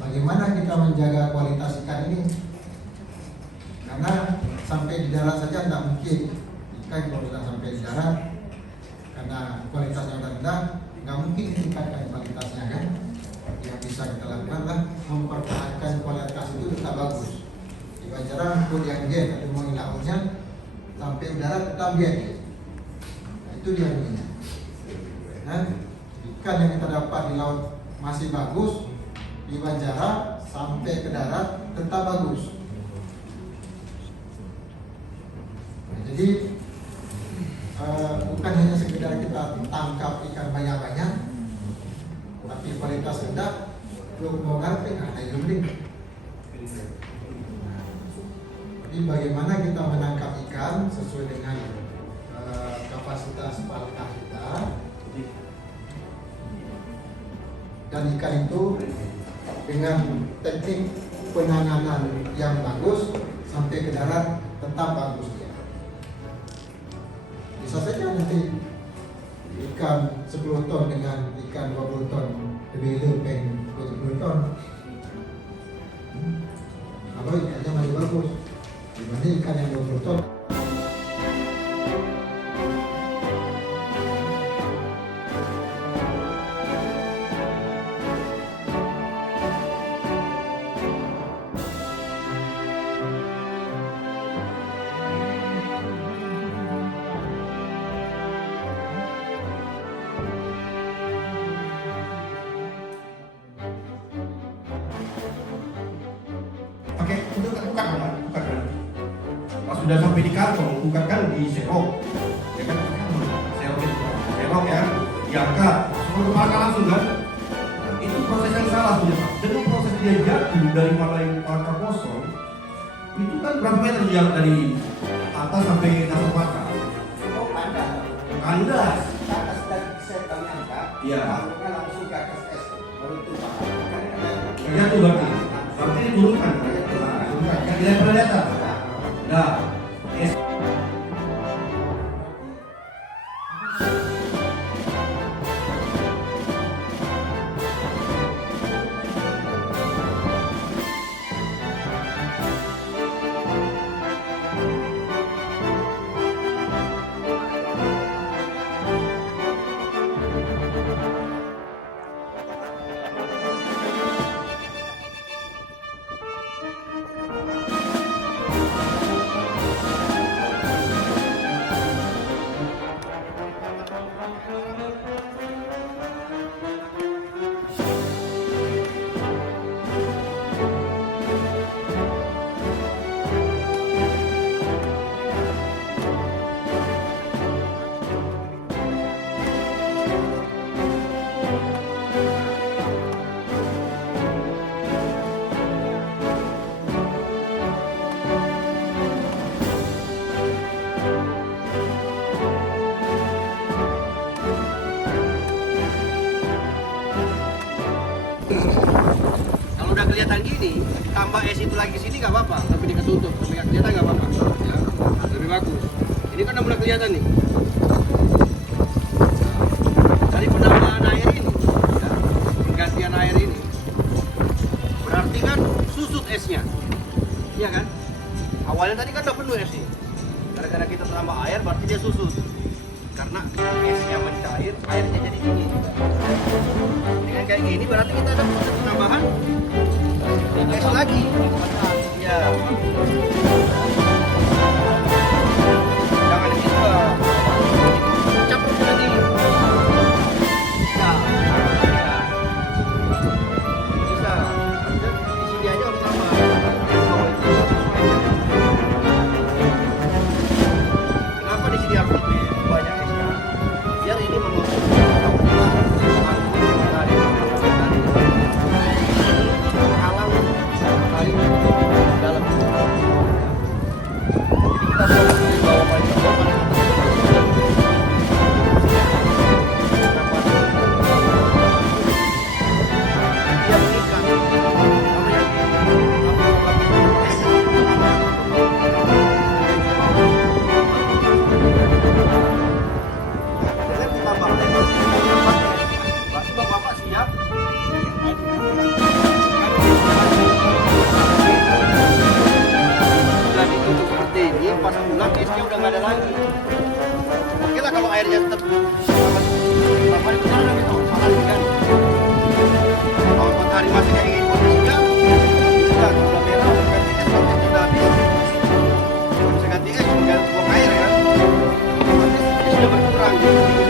bagaimana kita menjaga kualitas ikan ini? Karena sampai di darat saja tidak mungkin ikan kalau sudah sampai di darat, karena kualitasnya sudah rendah, nggak mungkin meningkatkan kualitasnya kan. Yang bisa kita lakukan adalah mempertahankan kualitas itu tetap bagus. Dengan cara pun yang dia atau mau lautnya sampai udara tetap dia. Nah, itu dia intinya. Nah, ikan yang kita dapat di laut masih bagus, di bandara sampai ke darat tetap bagus. Nah, jadi bukan hanya sekedar kita tangkap ikan banyak-banyak, tapi kualitas rendah, belum mau ngarepin, ada yang mending. Jadi bagaimana kita menangkap ikan sesuai dengan kapasitas palka kita, dan ikan itu dengan teknik penanganan yang bagus sampai ke darat tetap bagus dia. Bisa saja nanti ikan 10 ton dengan ikan 20 ton lebih lebih 20 ton. Kalau ikannya masih bagus dibanding ikan yang 20 ton. Pakai itu bukan. Pas sudah sampai di kantong, bukan kan di serok, ya kan? Serok ya, diangkat, semua kepala langsung kan? Itu proses yang salah sudah. Dengan proses dia jatuh dari palka kosong, itu kan berapa meter dia dari atas sampai dasar palka? Oh, Kandas. Ke atas dan saya angkat, Iya. langsungnya langsung ke atas es, baru itu Jatuh berarti. Berarti diturunkan. Kan tidak pernah datang. Nah, kalau udah kelihatan gini, tambah es itu lagi sini nggak apa-apa, tapi diketutup, tapi nggak kelihatan nggak apa-apa, ya, lebih bagus. Ini kan udah mulai kelihatan nih. Dari penambahan air ini, ya, penggantian air ini, berarti kan susut esnya, iya kan? Awalnya tadi kan udah penuh esnya, gara-gara kita tambah air, berarti dia susut. Karena esnya mencair, airnya jadi dingin. Dengan kayak gini berarti kita ada proses penambahan es lagi. Ya. Jangan gitu lah. Campur lagi. Ya. Bisa. Di sini aja udah tambah. Kenapa di sini harus lebih banyak esnya? Biar ini mengukur airnya tetap apa itu kan itu mahal kan. Kalau matahari masih kayak gini kondisinya sudah merah ganti es waktu sudah habis. Bisa ganti es, ganti buang air kan. Esnya berkurang.